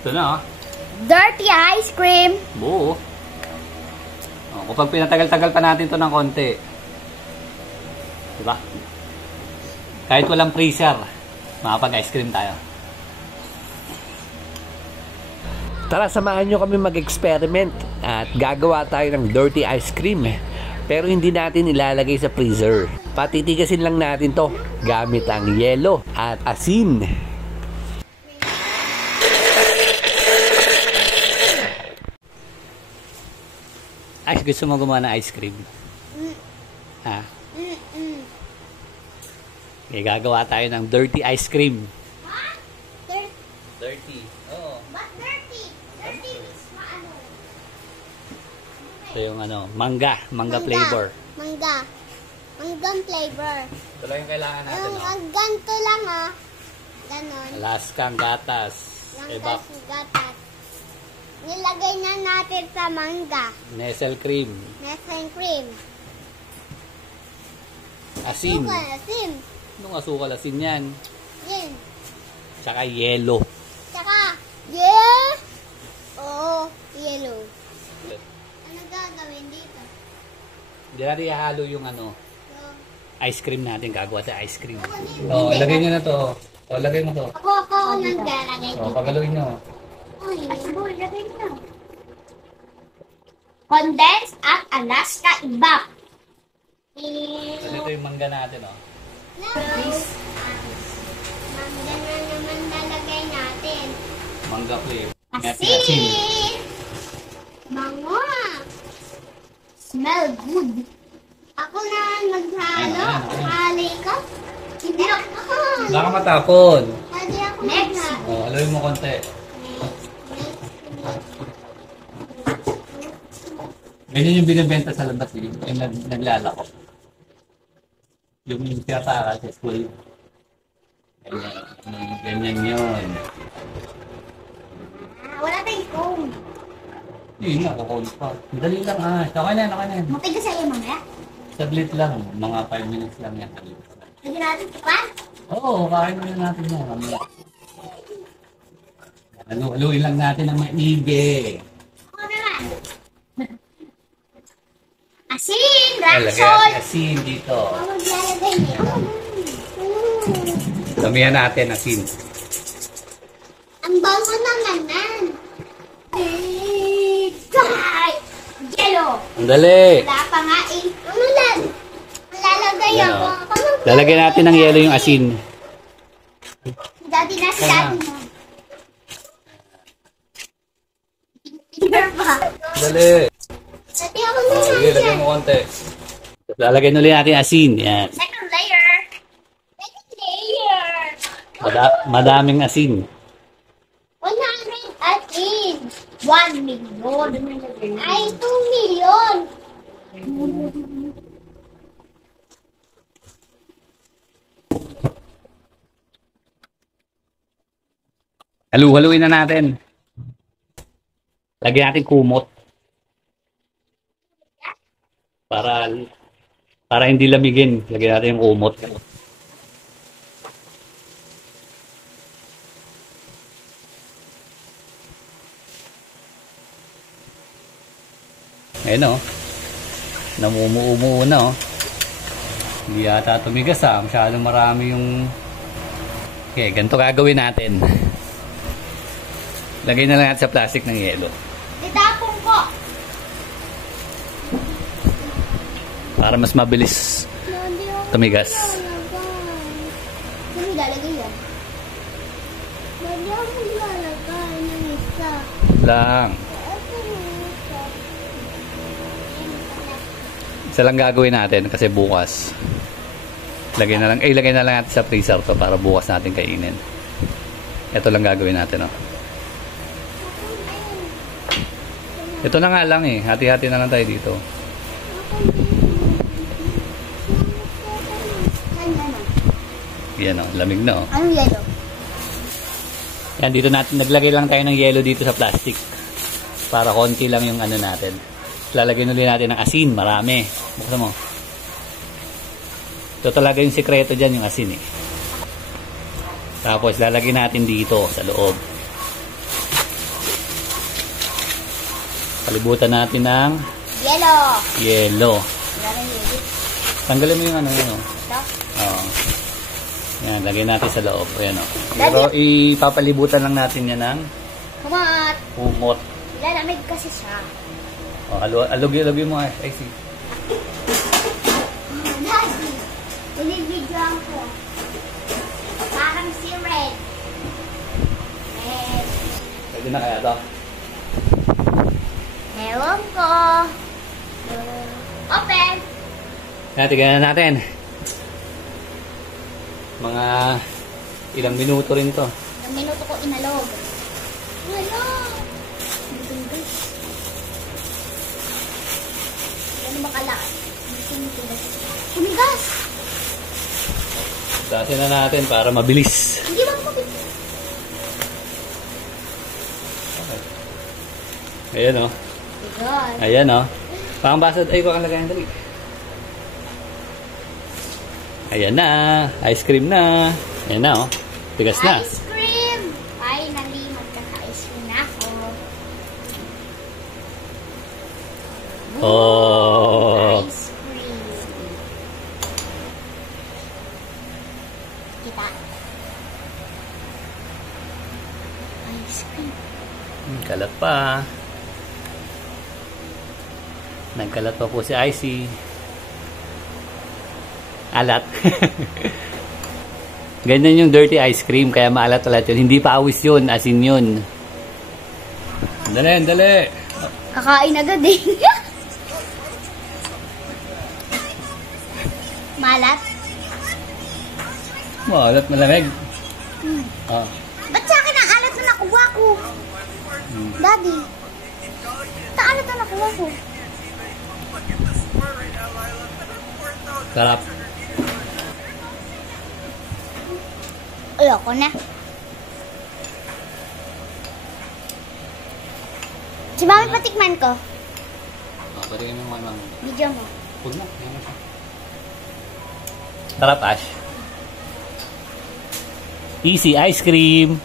Ito na, oh. Dirty ice cream. Buo. Oh, kapag pinatagal-tagal pa natin to ng konti. Diba? Kahit walang freezer, makapag-ice cream tayo. Tara, samahan nyo kami mag-experiment at gagawa tayo ng dirty ice cream. Pero hindi natin ilalagay sa freezer. Patitigasin lang natin to gamit ang yelo at asin. Ay, gusto mo gumawa ng ice cream? Ha? Okay, gagawa tayo ng dirty ice cream. What? Dirty? Oo. But dirty? Dirty means ano? Ito yung mangga flavor. Manggang flavor. Ito lang yung kailangan natin, no? Ang ganito lang, ah. Ganon. Alaskang gatas. Langgas gatas. Nilagay na natin sa mangga. Nestle cream. Nestle cream. Asin. Asukal, asin. Anong asukal? Asin yan. Yan. Tsaka yelo. Tsaka, yeah. Oo, yellow. Ano gagawin dito? Hindi natin ihalo yung So, ice cream natin. Gagawa tayo ice cream. Oo, lagay nyo na to. O, lagay mo to. ako naglalagay O, dito. pagaluin nyo. Ay, lagay na. Condensed at Alaska Ibak. Ito yung mangga natin, o. Mangga na naman nalagay natin. Mangga flavor. Asin! Bango! Smell good. Ako na maghalo. Hali ko. Hindi ako. Baka matapon. Hindi ako maghalo. O, haluin mo konti. Ganyan yung binibenta sa labas, yung naglalako. Yung tiyatara sa school. Ganyan yun. Wala tayong comb. Yun na, kukulit pa. Madali lang, okay na, okay na. Matigas sa iyo mamaya. Saglit lang, mga 5 minutes lang yan. Lagi natin pa. Oo, kain na natin yan. Haluin lang natin ng maigi. Ako naman. Asin! Lagyan Raksol! natin asin dito. Ako maglalagay niyo. Damihan natin asin. Ang bango naman nan. Ay! Yellow! Ang dali! Wala pa nga eh. Ano lang? Lalagay Yan, ako. o. Lalagyan natin ng yelo yung asin. Dati na si dati mo. Finger pa. Dali! Dati ako O, na sige, lagyan mo konti. Lalagyan ulit natin asin. Yan. Second layer. Second layer. Madaming asin. 100 asin. 1 million. Ay, 2 million. Haluin na natin. Lagyan natin kumot. Para hindi lamigin. Lagyan natin yung kumot. Ayun, o. Namumuo na, o. Hindi yata tumigas, masyadong marami yung... Okay, ganito gagawin natin. Lagay na lang natin sa plastic ng yelo. Itapong ko. Para mas mabilis tumigas. Saan ilalagay yan? Hindi ako ilalagay ng isa. Lang. Isa lang gagawin natin kasi bukas. Ilagay na lang natin sa freezer to para bukas natin kainin. Ito lang gagawin natin, oh. Ito na nga lang eh. Hati-hati na lang tayo dito. Yan, oh, lamig na, oh. Anong yellow? Yan, dito natin naglagay lang tayo ng yelo dito sa plastic. Para konti lang yung ano natin. Lalagyan ulit natin ng asin, marami. Buksan mo. Ito talaga yung sikreto dyan, yung asin eh. Tapos lalagyan natin dito sa loob. Palibutan natin ng Yellow. yellow. Wala na yellow. Tanggalin mo yung ano yun. Ito. Oo. Yan, lagyan natin sa loob. Ayan o. Pero ipapalibutan lang natin yan ng Kumat. kumot. Lalamig kasi siya. O, alugyo mo ay. I see. Daddy, binibidyoan ko. Parang si Red. Red. Pwede na kaya to? Ewan ko. Open. Kaya tignan natin. Mga ilang minuto rin to. Ilang minuto ko inalog. Wala. Ano ba kalaki? Tumigas. Dati na natin para mabilis. Hindi ba mabilis? Ayan o. God. Ayan o. Parang basad. Ay, ko ang lagayan dali. Ayan na. Ice cream na. Ayan na o. Tigas na. Ice cream! Finally, magkaka-ice cream na ako. Oh. Ice cream. Kita. Ice cream. Kalat pa. Nagkalat pa po si Icy. Alat. Ganyan yung dirty ice cream, kaya maalat-alat yun. Hindi pa awis yun, asin yun. Dali, dali. Kakain agad eh. Malat? Maalat, malamig. Ah. Ba't sa akin ang alat na nakuha ko? Daddy. Sa alat na nakuha ko. Sarap. Ayoko na. Si Mami patikman ko. Pwede mo naman. Video mo. Huwag na. Sarap, Ash. Easy ice cream.